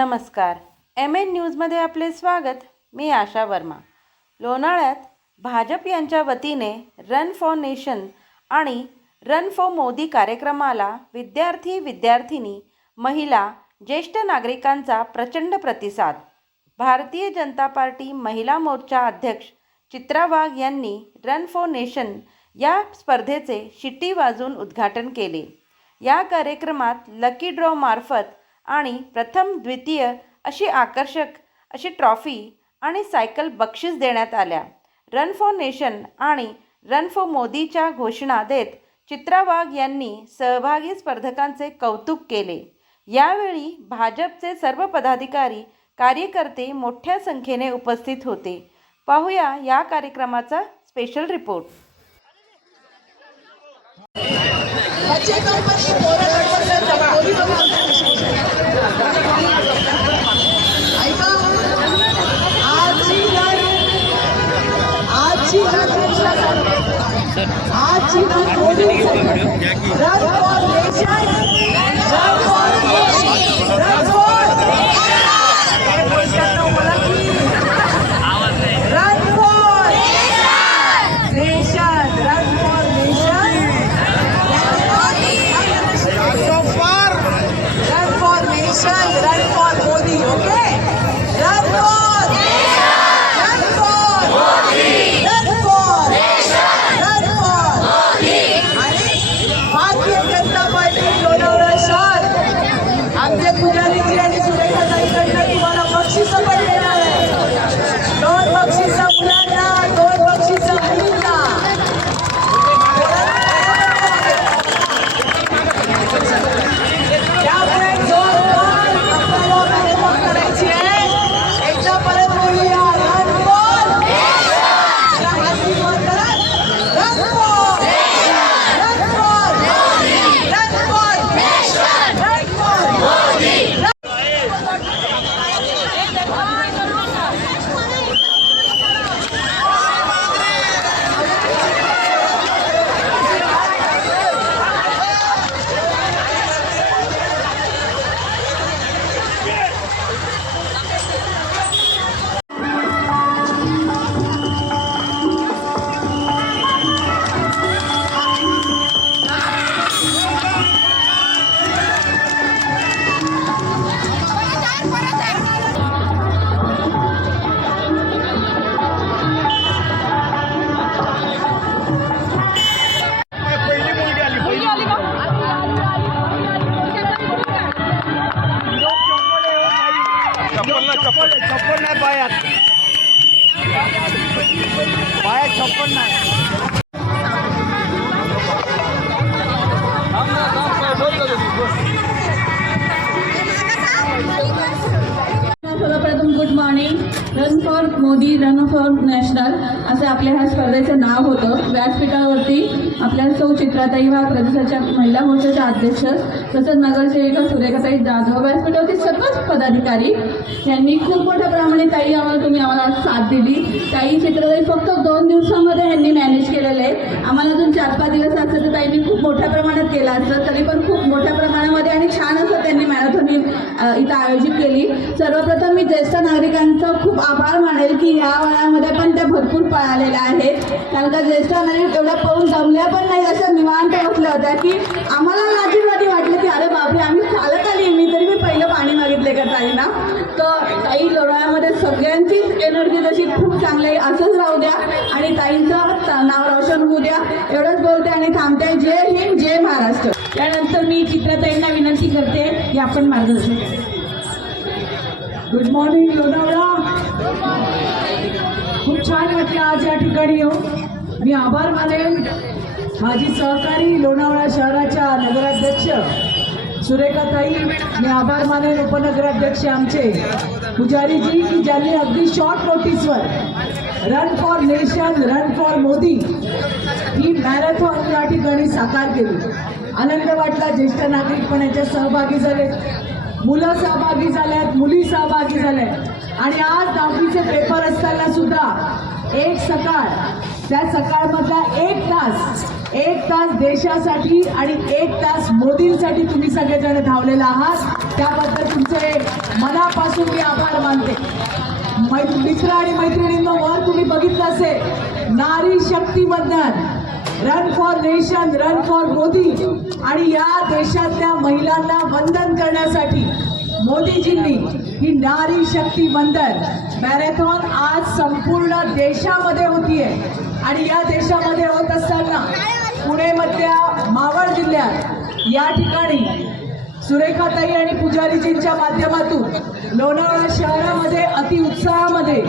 नमस्कार. M N न्यूजमध्ये आपले स्वागत. मी आशा वर्मा. लोणाळ्यात भाजप यांच्या वतीने रन फॉर नेशन आणि रन फॉर मोदी कार्यक्रमाला विद्यार्थी विद्यार्थिनी महिला ज्येष्ठ नागरिकांचा प्रचंड प्रतिसाद. भारतीय जनता पार्टी महिला मोर्चा अध्यक्ष चित्रा वाघ यांनी रन फॉर नेशन या स्पर्धेचे शिट्टी वाजून उद्घाटन केले. या कार्यक्रमात लकी ड्रॉ मार्फत आणि प्रथम द्वितीय अशी आकर्षक अशी ट्रॉफी आणि सायकल बक्षीस देण्यात आल्या. रन फॉर नेशन आणि रन फॉर मोदीच्या घोषणा देत चित्रा वाघ यांनी सहभागी स्पर्धकांचे कौतुक केले. यावेळी भाजपचे सर्व पदाधिकारी कार्यकर्ते मोठ्या संख्येने उपस्थित होते. पाहूया या कार्यक्रमाचा स्पेशल रिपोर्ट आजची लढ मोदींसाठी. रन फॉर सर्वप्रथम good morning. Run for Modi run for national असे आपल्या ह्या स्पर्धेचं नाव होतं. व्यासपीठावरती आपल्या सौ चित्राताई वा प्रदेशाच्या महिला मोर्चाच्या अध्यक्ष तसंच नगरसेविका सुरेखाताई जाधव. व्यासपीठावरती सर्वच पदाधिकारी. यांनी खूप मोठ्या प्रमाणे ताई आम्हाला तुम्ही आम्हाला साथ दिली. ताई चित्रताई फक्त दोन दिवसामध्ये यांनी मॅनेज केलेलं आहे आम्हाला अजून चार पाच दिवस असतं तर ताईंनी खूप मोठ्या प्रमाणात केलं असतं. तरी पण खूप मोठ्या प्रमाणामध्ये आणि छान असं त्यांनी मॅरेथॉन इथं आयोजित केली. सर्वप्रथम मी ज्येष्ठ नागरिकांचा खूप आभार मानेल की ह्या वयामध्ये पण त्या भरपूर पळालेल्या आहेत. कारण का ज्येष्ठ नागरिक एवढ्या पळून जमल्या पण नाही अशा निवांत बसल्या होत्या की आम्हाला नाजीवादी वाटलं की अरे बापरे आम्ही चालत आली मी तरी मी पहिलं पाणी मागितले का ताईंना? तर ताई लोणावळ्यामध्ये तुमचीच एनर्जी तशी खूप चांगली आहे असंच राहू द्या. आणि ताईंचं नाव रोशन होऊ द्या. एवढंच बोलते आणि थांबते. जय हिंद जय महाराष्ट्र. त्यानंतर मी चित्रताईंना विनंती करते की आपण मार्गदर्शन गुड मॉर्निंग लोणावळा. खूप छान वाटलं आज या ठिकाणी येऊन. मी आभार मानेन. माझी सहकारी लोणावळा शहराच्या नगराध्यक्ष सुरेखाताई मी आभार मानेन उपनगराध्यक्ष आमचे पुजारीजी की ज्यांनी अगदी short नोटीसवर run for nation run for Modi he marathon या ठिकाणी साकार केली. आनंद वाटला ज्येष्ठ नागरिक पण याच्यात सहभागी झाले. मुलं सहभागी झाल्यात मुली सहभागी झाल्यात. आणि आज दहावीचे पेपर असताना सुद्धा एक सकाळ त्या सकाळमधला एक तास एक तास देशासाठी आणि एक तास मोदींसाठी तुम्ही सगळेजण धावलेला आहात. त्याबद्दल तुमचे मनापासून मी आभार मानते. मै- मित्र आणि मैत्रिणींनो वर तुम्ही बघितलं असेल नारी शक्ती run for nation run for Modi. आणि या देशातल्या महिलांना वंदन करण्यासाठी मोदीजींनी ही नारी शक्ती बंधन मॅरेथॉन आज संपूर्ण देशामध्ये होतीये. आणि या देशामध्ये होत असताना पुणेमधल्या मावळ जिल्ह्यात या ठिकाणी सुरेखाताई आणि पुजारीजींच्या माध्यमातून लोणावळा शहरामध्ये अति उत्साहामध्ये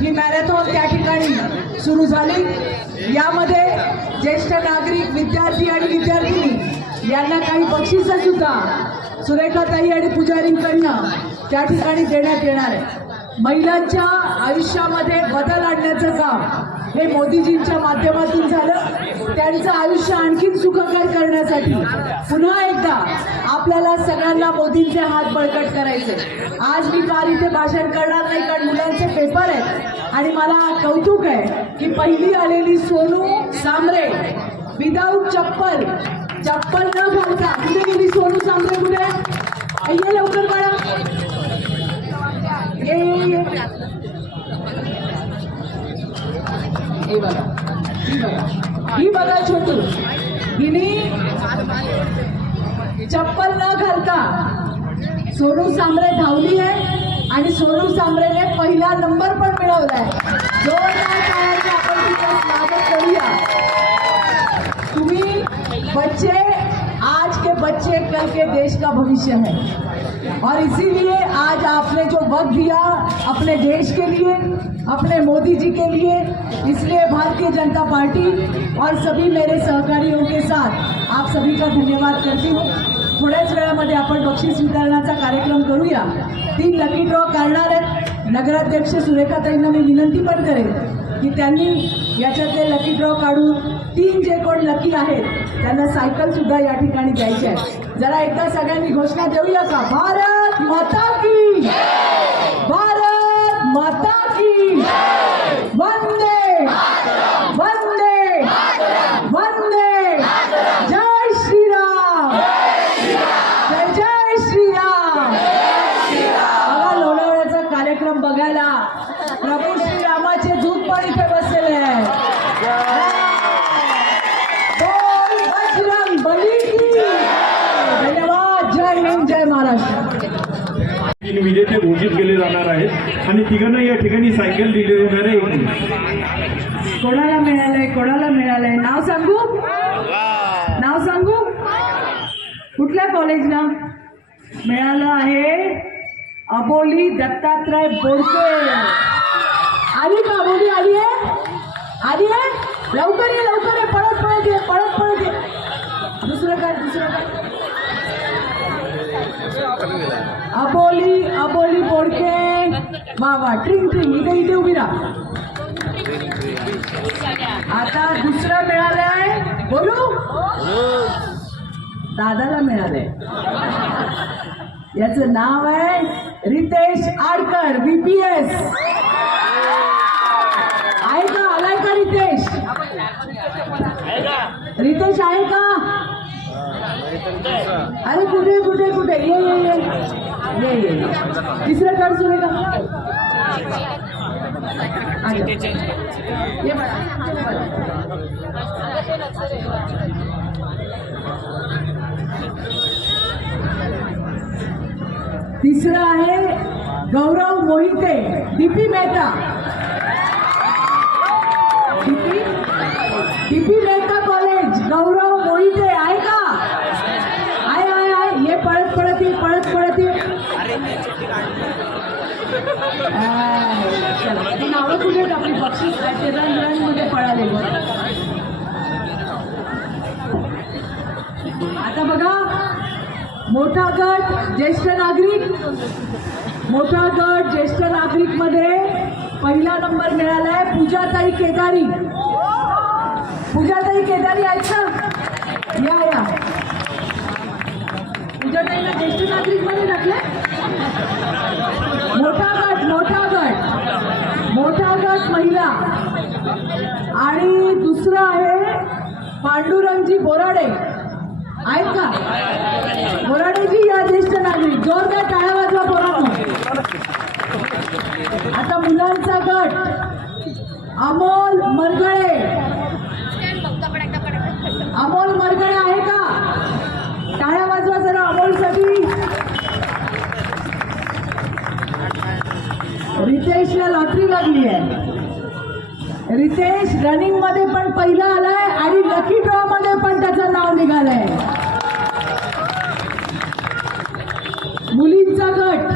ही मॅरेथॉन त्या ठिकाणी सुरू झाली. यामध्ये ज्येष्ठ नागरिक विद्यार्थी आणि विद्यार्थिनी यांना काही बक्षिसं सुद्धा सुरेखाताई आणि पुजारींकडनं त्या ठिकाणी देण्यात येणार आहे महिलांच्या आयुष्यामध्ये बदल आणण्याचं काम हे मोदीजींच्या माध्यमातून झालं. त्यांचं आयुष्य आणखीन सुखकर करण्यासाठी पुन्हा एकदा आपल्याला सगळ्यांना मोदींचे हात बळकट करायचे. आज मी फार इथे भाषण करणार नाही कारण मुलांचे पेपर आहेत. आणि मला कौतुक आहे की पहिली आलेली सोनू सांबरे विदाऊट चप्पल. चप्पल न घालता कुठे गेली सोनू सांबरे कुठे? ये लवकर बाळा. ये ये ये. हे बघा. ही बघा छोटू. हिने चप्पल न घालता. सोनू सांबरे धावली आहे आणि सोनू सांबरेने पहिला नंबर पण मिळवलाय तुम्ही बच्चे, आज के बच्चे, कल के देश का भविष्य है. और इसीलिए आज आपने जो वक्त दिया अपने देश के लिए, अपने मोदी जी के लिए, इसलिए भारतीय जनता पार्टी और सभी मेरे सहकारियों के साथ आप सभी का धन्यवाद करती हूँ। थोड्याच वेळामध्ये आपण बक्षीस वितरणाचा कार्यक्रम करूया। तीन लकी ड्रॉ काढणार आहेत. नगराध्यक्ष सुरेखाताईंना मी विनंती पण करेन की त्यांनी याच्यातले लकी ड्रॉ काढून तीन जे कोण लकी आहेत त्यांना सायकल सुद्धा या ठिकाणी द्यायची आहे जरा एकदा सगळ्यांनी घोषणा देऊया का? भारत माता की भारत माता की वंदे वंदे वंदे जय श्रीराम जय जय श्रीराम बघा लोणावळ्याचा कार्यक्रम बघायला प्रभू श्रीरामाचे दूत पण इथे बसलेले आहे बोल बजरंग बली की धन्यवाद जय हिंद जय महाराष्ट्र तीन विजेते घोषित केले जाणार आहेत. आणि तिघांना या ठिकाणी सायकल दिली जाणार आहे कोणाला मिळालंय कोणाला मिळालंय? नाव सांगू? नाव सांगू? कुठल्या कॉलेजला मिळालं आहे अबोली दत्तात्रय बोरके दादाला मिळालंय. याचं नाव आहे रितेश आडकर बीपीएस आहे का? आलाय का रितेश? रितेश आहे का? अरे कुठे कुठे कुठे? ये ये ये. ये ये तिसरं कर सुरे का? ये बघा, ये बघा. तिसरं आहे Gaurav Mohite DP Mehta. DP Mehta college Gaurav Mohite आहे का? आहे आहे आहे. ये पळत पळत ये पळत पळत ये. नावं कुठे आपली? बक्षीस काय ते रन रनमध्ये पळालेली आता बघा मोठा गट ज्येष्ठ नागरिक. मोठा गट ज्येष्ठ नागरिकमध्ये पहिला नंबर मिळालाय पूजाताई केदारी. पूजाताई केदारी आहेत का या या. पूजाताईला ज्येष्ठ नागरिकमध्ये टाकले मोठा गट मोठा गट. मोठा गट महिला. आणि दुसरं आहे पांडुरंगजी बोराडे. आहेत का बोराडेजी या ज्येष्ठ नागरिक जोरदार टाळ्या वाजवा पोरांनो. आता मुलांचा गट. अमोल मरगळे. अमोल मरगळे आहे का? टाळ्या वाजवा जरा अमोलसाठी रितेशला लॉटरी लागली आहे. रितेश रनिंगमध्ये पण पहिला आलाय आणि लकी ड्रॉ पण त्याचं नाव निघालंय. मुलींचा गट.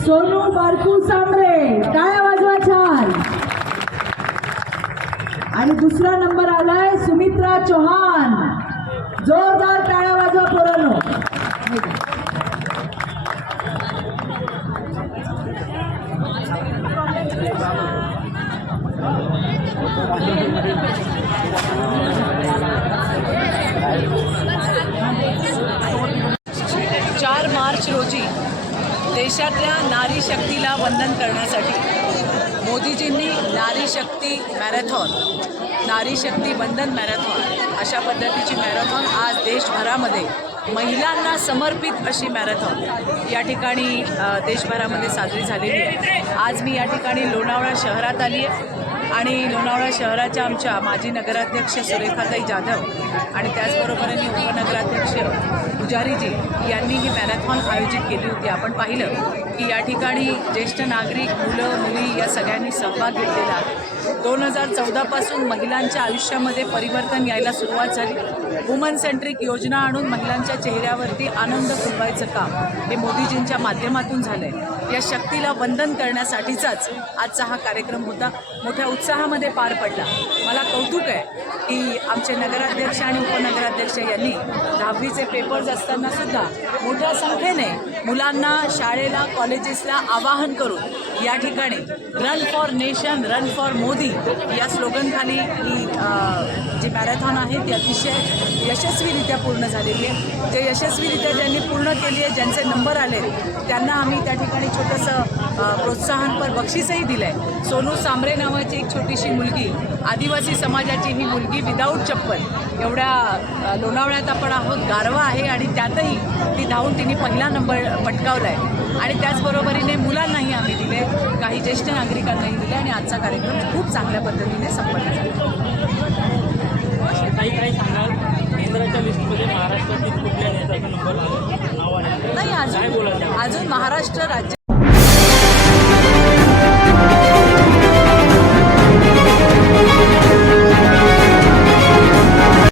सोनू बारकू सांबरे काय वाजवा छान? आणि दुसरा नंबर आलाय सुमित्रा चौहान. जोरदार टाळ्या वाजवा पोरानो चार मार्च रोजी देशातल्या नारी शक्तीला वंदन करण्यासाठी मोदीजींनी नारी शक्ती मॅरेथॉन नारी शक्ती वंदन मॅरेथॉन अशा पद्धतीची मॅरेथॉन आज देशभरामध्ये महिलांना समर्पित अशी मॅरेथॉन या ठिकाणी देशभरामध्ये साजरी झालेली आहे. आज मी या ठिकाणी लोणावळा शहरात आली आहे आणि लोणावळा शहराच्या आमच्या माजी नगराध्यक्ष सुरेखाताई जाधव आणि त्याचबरोबरीने उपनगराध्यक्ष पुजारीजी यांनी ही मॅरेथॉन आयोजित केली होती. आपण पाहिलं की या ठिकाणी ज्येष्ठ नागरिक मुलं मुली या सगळ्यांनी सहभाग घेतलेला. आहे दोन हजार चौदापासून महिलांच्या आयुष्यामध्ये परिवर्तन यायला सुरुवात झाली. वुमन सेंट्रिक योजना आणून महिलांच्या चेहऱ्यावरती आनंद फुलवायचं काम हे मोदीजींच्या माध्यमातून झालं आहे या शक्तीला वंदन करण्यासाठीचाच आजचा हा कार्यक्रम होता. मोठ्या उत्साहामध्ये पार पडला. मला कौतुक आहे की आमचे नगराध्यक्ष आणि उपनगराध्यक्ष यांनी दहावीचे पेपर्स असताना सुद्धा मोठ्या संख्येने मुलांना शाळेला कॉलेजेसला आवाहन करून या ठिकाणी run for nation run for Modi या स्लोगनखाली ही जी मॅरेथॉन आहे ती अतिशय यशस्वीरित्या पूर्ण झालेली आहे. जे यशस्वीरित्या ज्यांनी पूर्ण केली आहे ज्यांचे नंबर आले त्यांना आम्ही त्या ठिकाणी छोटंसं प्रोत्साहनपर बक्षीसही दिलं आहे सोनू सांबरे नावाची एक छोटीशी मुलगी आदिवासी समाजाची ही मुलगी विदाऊट चप्पल. एवढ्या लोणावळ्यात आपण आहोत गारवा आहे आणि त्यातही ती धावून तिने पहिला नंबर पटकावला आहे आणि त्याचबरोबरीने मुलांनाही आम्ही काही ज्येष्ठ नागरिकांनाही दिले आणि आजचा कार्यक्रम खूप चांगल्या पद्धतीने संपन्न झाला. काही काही सांगाल? केंद्राच्या लिस्टमध्ये महाराष्ट्रातील कुठल्या नेत्याचा नंबर नाही अजून अजून महाराष्ट्र राज्य